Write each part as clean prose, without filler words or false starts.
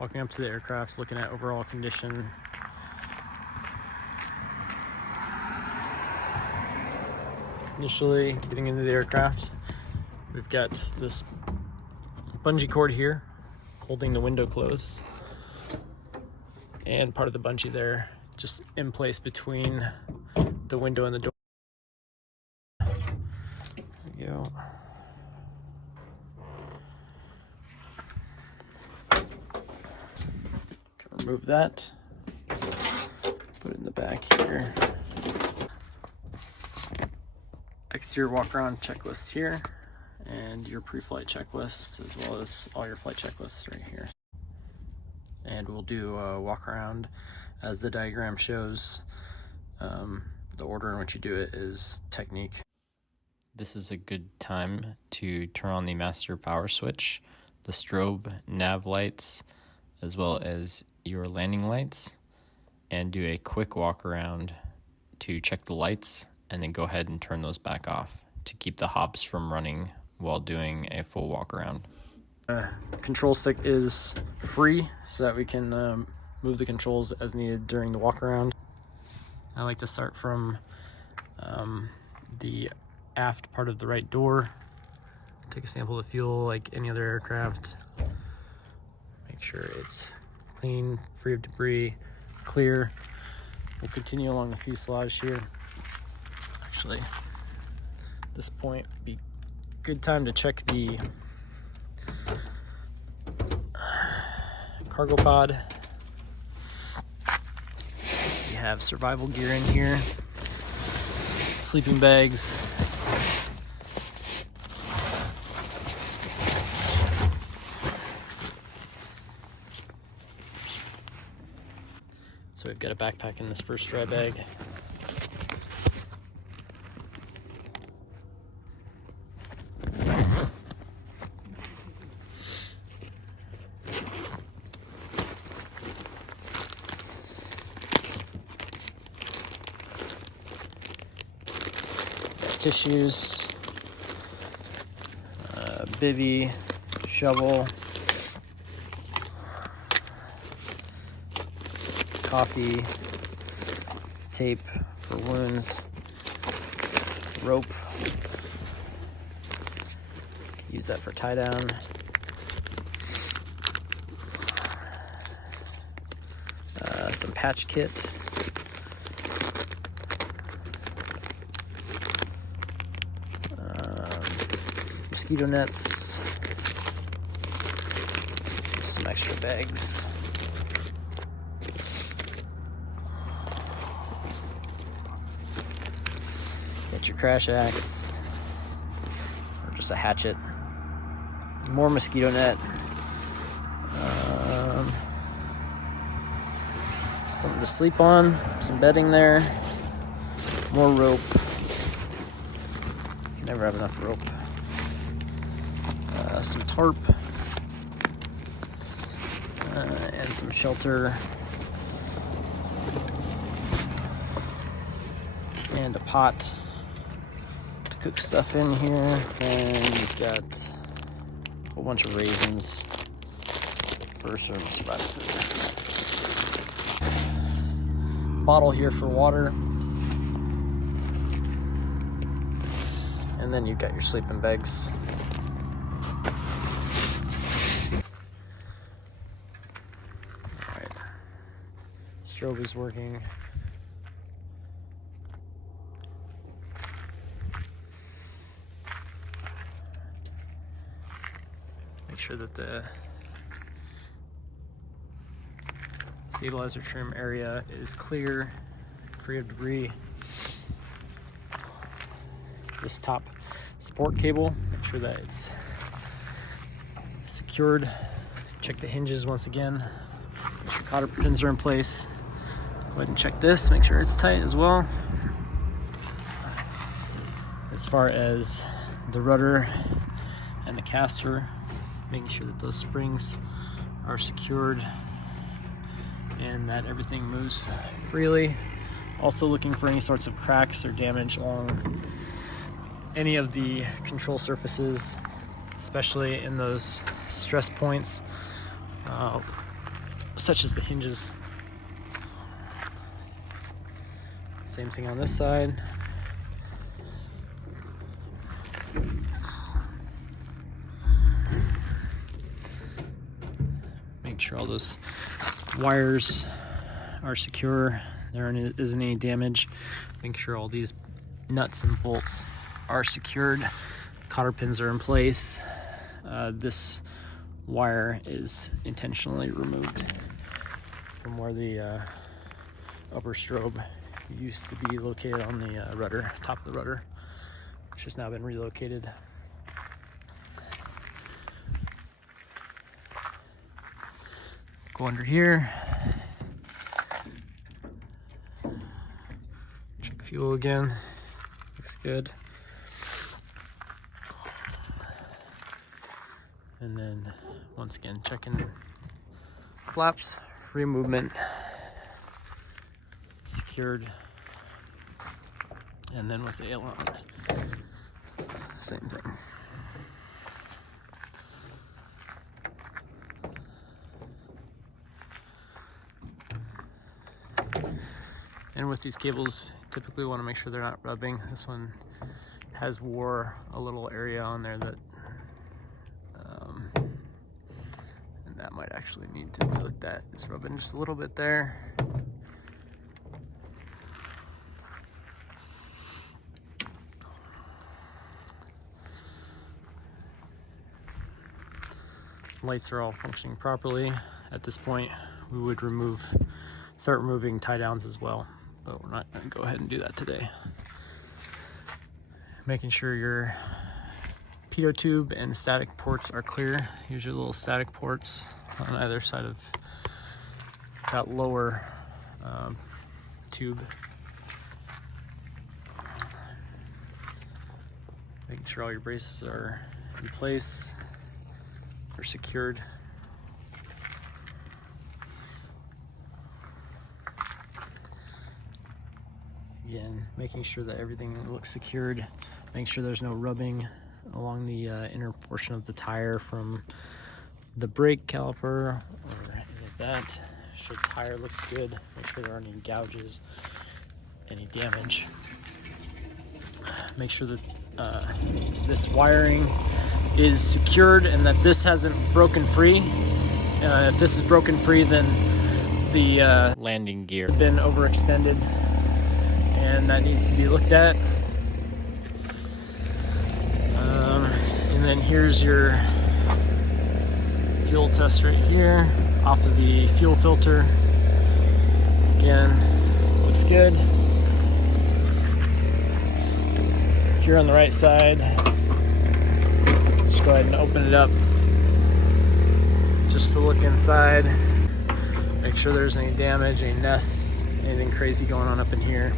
Walking up to the aircraft, looking at overall condition. Initially getting into the aircraft, we've got this bungee cord here holding the window closed, and part of the bungee there just in place between the window and the door. There we go. Remove that, put it in the back here. Exterior walk around checklist here, and your pre-flight checklist, as well as all your flight checklists right here. And we'll do a walk around as the diagram shows. The order in which you do it is technique. This is a good time to turn on the master power switch, the strobe nav lights, as well as your landing lights, and do a quick walk around to check the lights, and then go ahead and turn those back off to keep the hops from running while doing a full walk around. Control stick is free so that we can move the controls as needed during the walk around. I like to start from the aft part of the right door, take a sample of the fuel like any other aircraft, make sure it's clean, free of debris, clear. We'll continue along the fuselage here. Actually, at this point would be a good time to check the cargo pod. We have survival gear in here, sleeping bags, so we've got a backpack in this first dry bag. Tissues, bivy, shovel, coffee, tape for wounds, rope, use that for tie down, some patch kit, mosquito nets, some extra bags, get your crash axe or just a hatchet, more mosquito net, something to sleep on, some bedding there, more rope. You never have enough rope. Some tarp, and some shelter, and a pot to cook stuff in here, and we've got a whole bunch of raisins for certain survival food. Bottle here for water, and then you've got your sleeping bags. Strobe is working. Make sure that the stabilizer trim area is clear, free of debris. This top support cable, make sure that it's secured. Check the hinges once again. Make sure cotter pins are in place. Go ahead and check this, make sure it's tight as well. As far as the rudder and the caster, making sure that those springs are secured and that everything moves freely. Also looking for any sorts of cracks or damage along any of the control surfaces, especially in those stress points. such as the hinges. Same thing on this side. Make sure all those wires are secure, there isn't any damage. Make sure all these nuts and bolts are secured, cotter pins are in place. This wire is intentionally removed from where the upper strobe used to be located on the rudder, top of the rudder, which has now been relocated. Go under here, check fuel again, looks good. And then once again, checking flaps, free movement, secured. And then with the aileron, same thing. And with these cables, typically want to make sure they're not rubbing. This one has wore a little area on there that and that might actually need to be looked at. It's rubbing just a little bit there. Lights are all functioning properly. At this point, we would start removing tie downs as well, but we're not going to go ahead and do that today. Making sure your pitot tube and static ports are clear. Here's your little static ports on either side of that lower tube. Making sure all your braces are in place, are secured. Again, making sure that everything looks secured, making sure there's no rubbing along the inner portion of the tire from the brake caliper or any of that. Make sure the tire looks good, make sure there aren't any gouges, any damage. Make sure that this wiring is secured and that this hasn't broken free. If this is broken free, then the landing gear has been overextended, and that needs to be looked at. And then here's your fuel test right here off of the fuel filter. Again, looks good. Here on the right side, just go ahead and open it up just to look inside, make sure there's any damage, any nests, anything crazy going on up in here.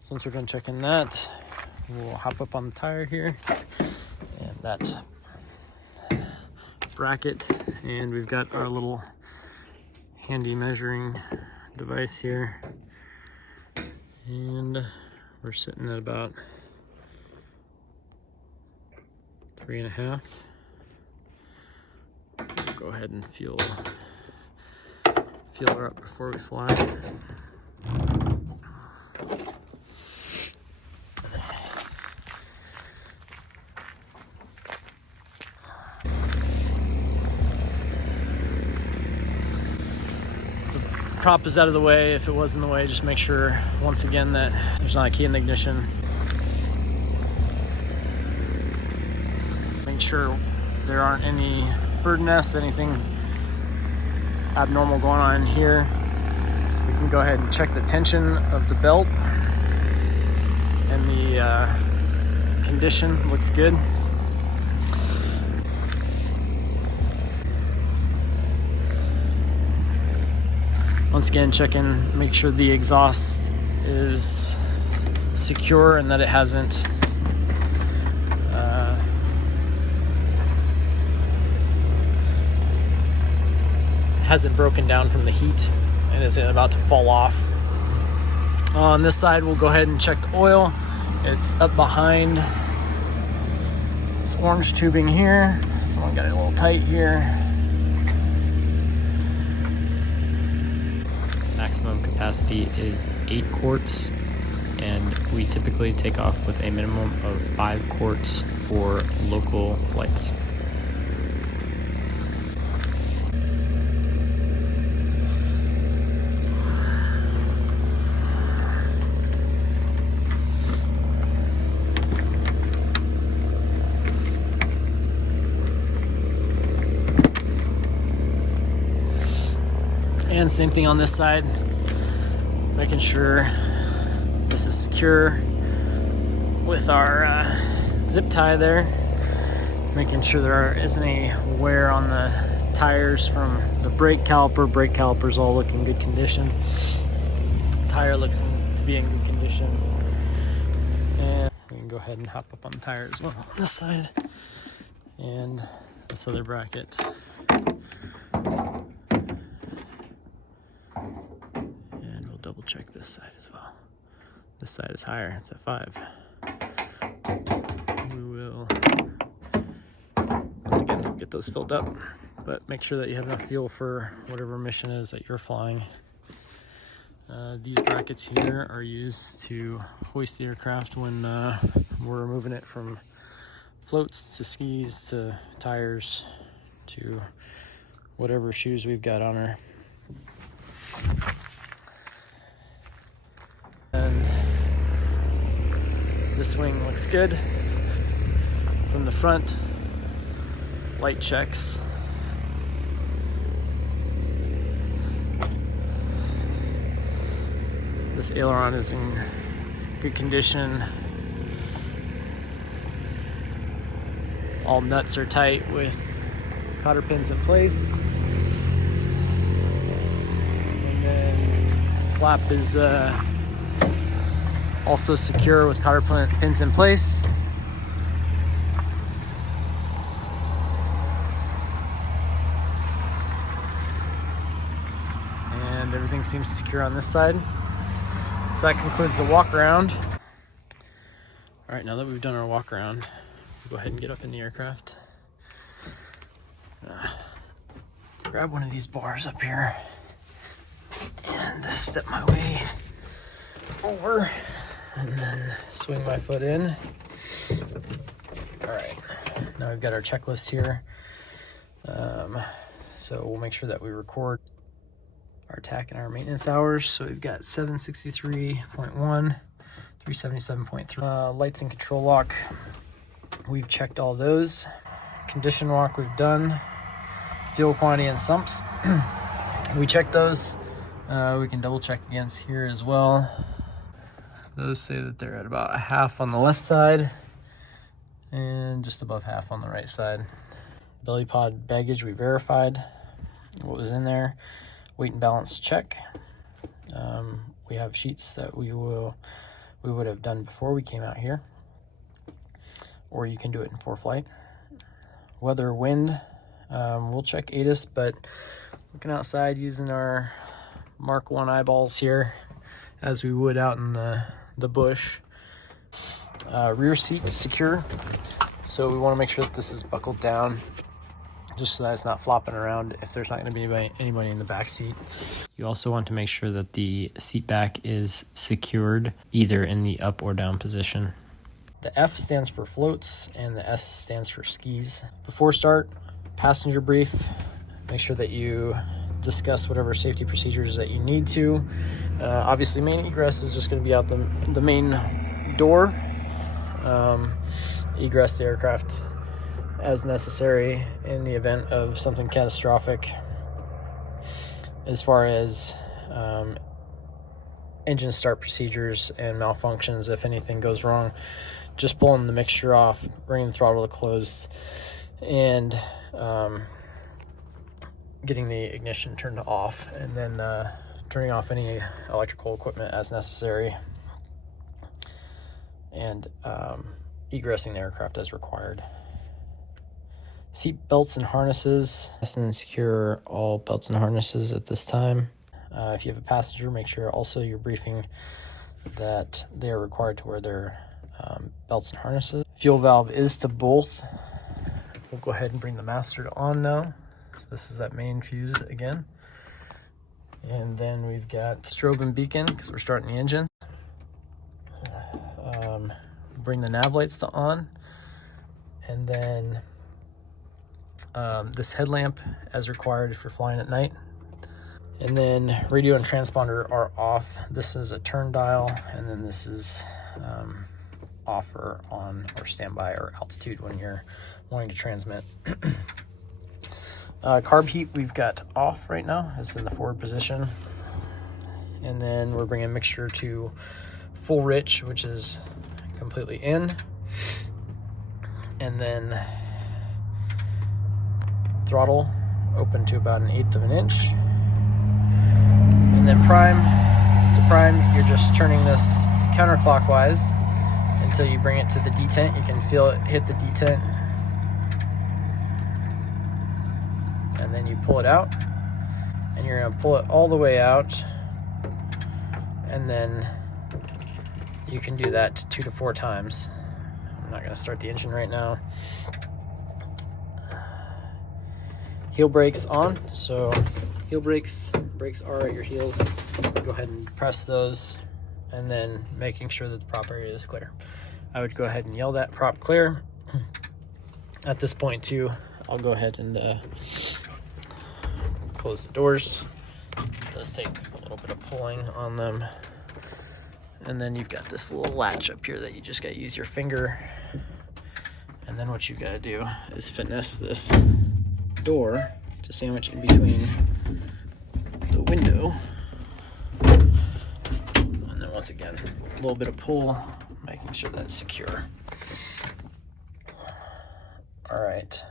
So once we're done checking that, we'll hop up on the tire here and that bracket, and we've got our little handy measuring device here, and we're sitting at about 3.5. We'll go ahead and feel her up before we fly. Prop is out of the way. If it was in the way, just make sure once again that there's not a key in the ignition. Make sure there aren't any bird nests, anything abnormal going on in here. We can go ahead and check the tension of the belt, and the condition looks good. Once again, check in, make sure the exhaust is secure and that it hasn't hasn't broken down from the heat and is about to fall off. On this side, we'll go ahead and check the oil. It's up behind this orange tubing here. Someone got it a little tight here. Maximum capacity is 8 quarts, and we typically take off with a minimum of 5 quarts for local flights. And same thing on this side, making sure this is secure with our zip tie there, making sure there isn't any wear on the tires from the brake caliper. Brake caliper's all look in good condition. Tire looks to be in good condition. And we can go ahead and hop up on the tire as well on this side. And this other bracket. Double check this side as well. This side is higher, it's at 5. We will once again get those filled up, but make sure that you have enough fuel for whatever mission is that you're flying. These brackets here are used to hoist the aircraft when we're moving it from floats to skis to tires to whatever shoes we've got on her. And this wing looks good from the front. Light checks. This aileron is in good condition. All nuts are tight with cotter pins in place. And then flap is also secure with cotter pins in place. And everything seems secure on this side. So that concludes the walk around. All right, now that we've done our walk around, we'll go ahead and get up in the aircraft. Grab one of these bars up here and step my way over. And then swing my foot in. All right, now we've got our checklist here. So we'll make sure that we record our TAC and our maintenance hours. So we've got 763.1, 377.3. Lights and control lock, we've checked all those. Condition lock we've done. Fuel quantity and sumps, we checked those. We can double check against here as well. Those say that they're at about half on the left side and just above half on the right side. Belly pod baggage, we verified what was in there. Weight and balance check. We have sheets that we would have done before we came out here, or you can do it in ForeFlight. Weather, wind, we'll check ATIS, but looking outside using our Mark 1 eyeballs here, as we would out in the bush. Rear seat secure, so we want to make sure that this is buckled down just so that it's not flopping around if there's not going to be anybody in the back seat. You also want to make sure that the seat back is secured either in the up or down position. The F stands for floats and the S stands for skis. Before start, passenger brief. Make sure that you discuss whatever safety procedures that you need to. Obviously, main egress is just going to be out the main door. Egress the aircraft as necessary in the event of something catastrophic. As far as engine start procedures and malfunctions, if anything goes wrong, just pulling the mixture off, bringing the throttle to close, and getting the ignition turned off, and then turning off any electrical equipment as necessary, and egressing the aircraft as required. Seat belts and harnesses. Fasten and secure all belts and harnesses at this time. If you have a passenger, make sure also you're briefing that they are required to wear their belts and harnesses. Fuel valve is to both. We'll go ahead and bring the master on now. So this is that main fuse again. And then we've got strobe and beacon because we're starting the engine. Bring the nav lights to on. And then this headlamp as required if you're flying at night. And then radio and transponder are off. This is a turn dial, and then this is off or on or standby or altitude when you're wanting to transmit. Carb heat we've got off right now. It's in the forward position. And then we're bringing mixture to full rich, which is completely in. And then throttle open to about 1/8 of an inch. And then prime, to prime, you're just turning this counterclockwise until you bring it to the detent. You can feel it hit the detent. And then you pull it out, and you're gonna pull it all the way out. And then you can do that 2 to 4 times. I'm not gonna start the engine right now. Heel brakes on, so heel brakes are at your heels. Go ahead and press those, and then making sure that the prop area is clear. I would go ahead and yell that prop clear. At this point too, I'll go ahead and close the doors. It does take a little bit of pulling on them. And then you've got this little latch up here that you just gotta use your finger. And then what you gotta do is finesse this door to sandwich in between the window. And then once again, a little bit of pull, making sure that's secure. All right.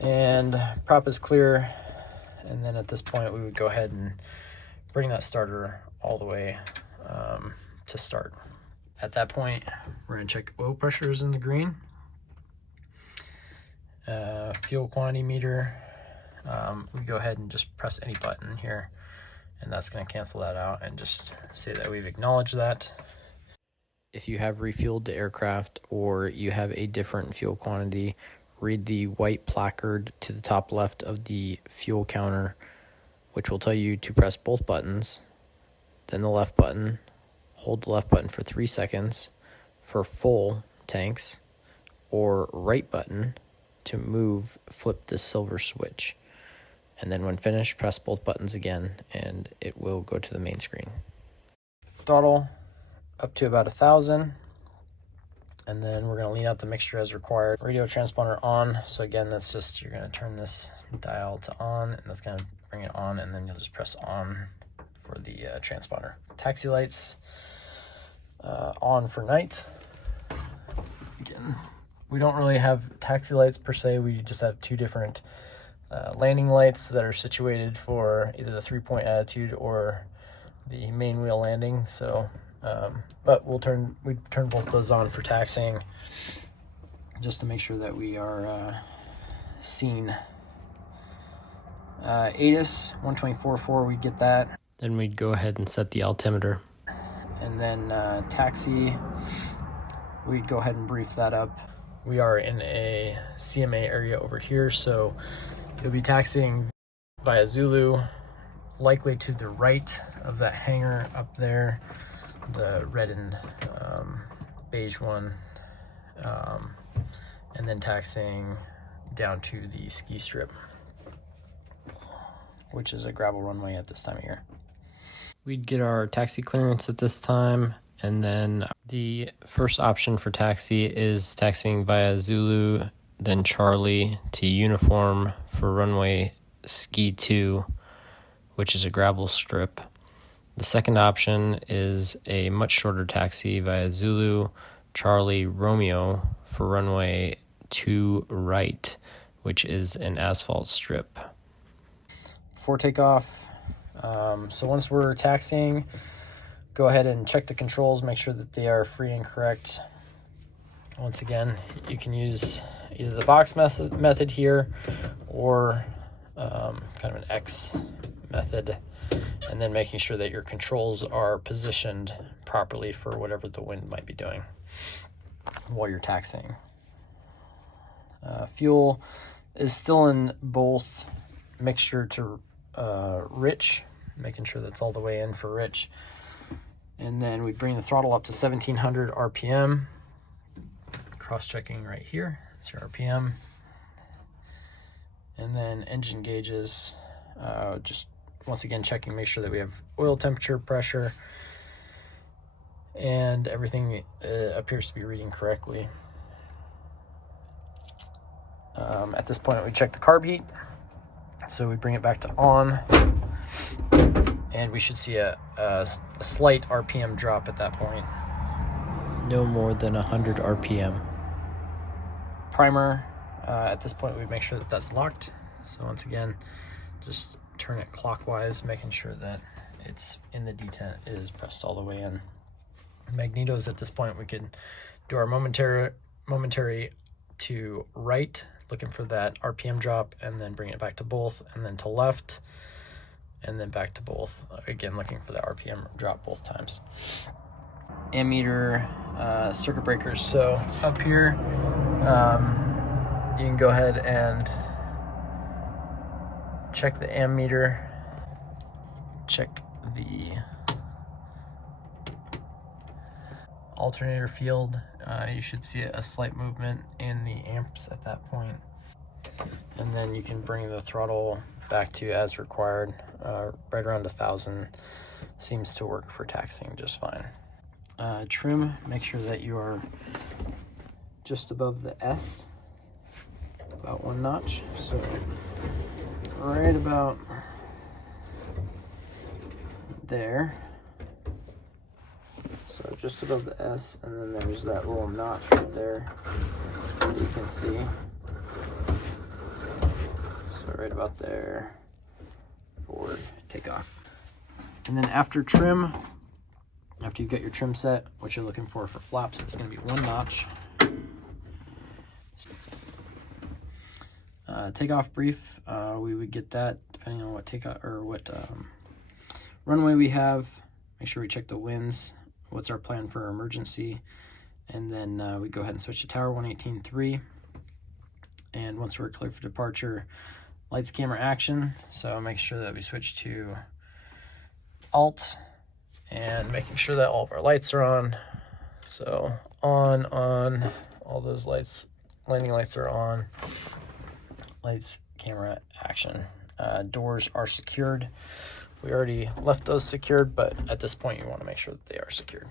And prop is clear. And then at this point, we would go ahead and bring that starter all the way to start. At that point, we're gonna check oil pressures in the green. Fuel quantity meter, we go ahead and just press any button here, and that's going to cancel that out and just say that we've acknowledged that. If you have refueled the aircraft or you have a different fuel quantity, read the white placard to the top left of the fuel counter, which will tell you to press both buttons, then the left button, hold the left button for 3 seconds for full tanks, or right button to move, flip the silver switch. And then when finished, press both buttons again and it will go to the main screen. Throttle up to about 1,000. And then we're gonna lean out the mixture as required. Radio transponder on. So again, that's just, you're gonna turn this dial to on, and that's gonna bring it on, and then you'll just press on for the transponder. Taxi lights on for night. Again, we don't really have taxi lights per se. We just have 2 different landing lights that are situated for either the 3-point attitude or the main wheel landing. So, but we turn both those on for taxiing, just to make sure that we are seen. ATIS 124.4, we'd get that. Then we'd go ahead and set the altimeter. And then taxi, we'd go ahead and brief that up. We are in a CMA area over here, so you'll be taxiing via Zulu, likely to the right of that hangar up there, the red and beige one, and then taxiing down to the ski strip, which is a gravel runway at this time of year. We'd get our taxi clearance at this time, and then the first option for taxi is taxiing via Zulu, then Charlie to uniform for runway ski 2, which is a gravel strip. The second option is a much shorter taxi via Zulu, Charlie, Romeo for runway 2 right, which is an asphalt strip. Before takeoff, so once we're taxiing, go ahead and check the controls, make sure that they are free and correct. Once again, you can use either the box method here or kind of an X method, and then making sure that your controls are positioned properly for whatever the wind might be doing while you're taxiing. Fuel is still in both mixture to rich, making sure that's all the way in for rich. And then we bring the throttle up to 1700 RPM. Cross-checking right here, it's your RPM. And then engine gauges, just once again checking, make sure that we have oil temperature, pressure, and everything appears to be reading correctly. At this point, we check the carb heat, so we bring it back to on, and we should see a slight RPM drop at that point. No more than 100 RPM. Primer, at this point, we make sure that that's locked. So once again, just turn it clockwise, making sure that it's in the detent is pressed all the way in. Magnetos, at this point, we can do our momentary to right, looking for that RPM drop, and then bring it back to both, and then to left, and then back to both. Again, looking for the RPM drop both times. Ammeter, circuit breakers. So up here, you can go ahead and check the ammeter, check the alternator field. You should see a slight movement in the amps at that point. And then you can bring the throttle back to as required. Right around 1000 seems to work for taxiing just fine. Trim, make sure that you are just above the S, about 1 notch. So right about there. So just above the S, and then there's that little notch right there that you can see. So right about there, forward, take off. And then after trim, after you've got your trim set, what you're looking for flaps, it's going to be 1 notch. Takeoff brief, we would get that depending on what takeoff or what runway we have. Make sure we check the winds. What's our plan for emergency? And then we go ahead and switch to tower 118.3. And once we're clear for departure, lights, camera, action. So make sure that we switch to alt, and making sure that all of our lights are on. So on, all those lights, landing lights are on. Lights, camera, action. Doors are secured. We already left those secured, but at this point you want to make sure that they are secured.